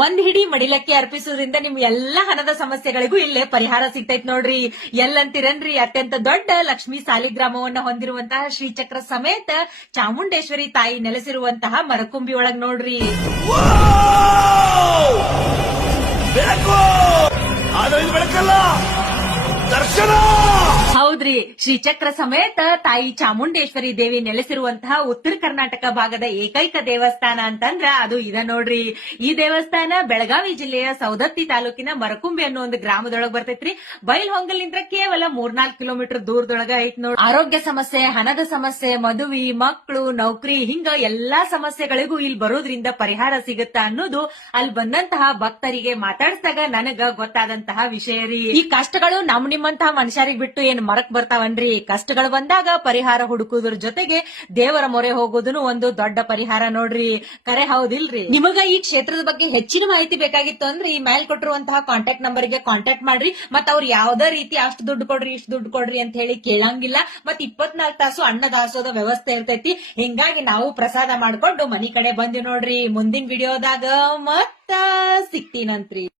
ಒಂದ್ ಹಿಡಿ ಮಡಿಲಕ್ಕಿ ಅರ್ಪಿಸುವುದರಿಂದ ನಿಮ್ ಎಲ್ಲಾ ಹಣದ ಸಮಸ್ಯೆಗಳಿಗೂ ಇಲ್ಲೇ ಪರಿಹಾರ ಸಿಗ್ತೈತ್ ನೋಡ್ರಿ. ಎಲ್ಲಂತಿರನ್ರಿ, ಅತ್ಯಂತ ದೊಡ್ಡ ಲಕ್ಷ್ಮೀ ಸಾಲಿಗ್ರಾಮವನ್ನ ಹೊಂದಿರುವಂತಹ ಶ್ರೀಚಕ್ರ ಸಮೇತ ಚಾಮುಂಡೇಶ್ವರಿ ತಾಯಿ ನೆಲೆಸಿರುವಂತಹ ಮರಕುಂಬಿ ಒಳಗ್ ನೋಡ್ರಿ. ಹೌದ್ರಿ, ಶ್ರೀಚಕ್ರ ಸಮೇತ ತಾಯಿ ಚಾಮುಂಡೇಶ್ವರಿ ದೇವಿ ನೆಲೆಸಿರುವಂತಹ ಉತ್ತರ ಕರ್ನಾಟಕ ಭಾಗದ ಏಕೈಕ ದೇವಸ್ಥಾನ ಅಂತಂದ್ರ ಅದು ಇದ ನೋಡ್ರಿ. ಈ ದೇವಸ್ಥಾನ ಬೆಳಗಾವಿ ಜಿಲ್ಲೆಯ ಸೌದತ್ತಿ ತಾಲೂಕಿನ ಮರಕುಂಬಿ ಅನ್ನೋ ಒಂದು ಗ್ರಾಮದೊಳಗ ಬರ್ತೈತ್ರಿ. ಬೈಲ್ಹೊಂಗಲಿಂದ್ರ ಕೇವಲ 3-4 ಕಿಲೋಮೀಟರ್ ದೂರದೊಳಗ ಐತ್ ನೋಡ್ರಿ. ಆರೋಗ್ಯ ಸಮಸ್ಯೆ, ಹಣದ ಸಮಸ್ಯೆ, ಮದುವೆ, ಮಕ್ಕಳು, ನೌಕರಿ ಹಿಂಗ ಎಲ್ಲಾ ಸಮಸ್ಯೆಗಳಿಗೂ ಇಲ್ಲಿ ಬರೋದ್ರಿಂದ ಪರಿಹಾರ ಸಿಗುತ್ತ ಅನ್ನೋದು ಅಲ್ಲಿ ಬಂದಂತಹ ಭಕ್ತರಿಗೆ ಮಾತಾಡಿಸಿದಾಗ ನನಗ ಗೊತ್ತಾದಂತಹ ವಿಷಯ ರೀ. ಈ ಕಷ್ಟಗಳು ನಮ್ ನಿಮ್ಮಂತಹ ಮನುಷ್ಯರಿಗೆ ಬಿಟ್ಟು ಏನ್ ಮರಕ್ ಬರ್ತಾವನ್ರಿ. ಕಷ್ಟಗಳು ಬಂದಾಗ ಪರಿಹಾರ ಹುಡುಕುದ್ರ ಜೊತೆಗೆ ದೇವರ ಮೊರೆ ಹೋಗೋದನ್ನು ಒಂದು ದೊಡ್ಡ ಪರಿಹಾರ ನೋಡ್ರಿ. ಕರೆ ಹೌದಿಲ್ರಿ? ನಿಮಗ ಈ ಕ್ಷೇತ್ರದ ಬಗ್ಗೆ ಹೆಚ್ಚಿನ ಮಾಹಿತಿ ಬೇಕಾಗಿತ್ತು ಅಂದ್ರೆ ಈ ಮೇಲ್ ಕೊಟ್ಟಿರುವಂತಹ ಕಾಂಟ್ಯಾಕ್ಟ್ ನಂಬರ್ ಗೆ ಕಾಂಟ್ಯಾಕ್ಟ್ ಮಾಡ್ರಿ. ಮತ್ ಅವ್ರು ಯಾವ್ದೇ ರೀತಿ ಅಷ್ಟು ದುಡ್ಡು ಕೊಡ್ರಿ ಇಷ್ಟು ದುಡ್ಡು ಕೊಡ್ರಿ ಅಂತ ಹೇಳಿ ಕೇಳಂಗಿಲ್ಲ. ಮತ್ 24 ತಾಸು ಅನ್ನ ದಾಸೋದ ವ್ಯವಸ್ಥೆ ಇರ್ತೈತಿ. ಹಿಂಗಾಗಿ ನಾವು ಪ್ರಸಾದ ಮಾಡ್ಕೊಂಡು ಮನಿ ಕಡೆ ಬಂದಿ ನೋಡ್ರಿ. ಮುಂದಿನ ವಿಡಿಯೋದಾಗ ಮತ್ತ ಸಿಗ್ತೀನಂತ್ರಿ.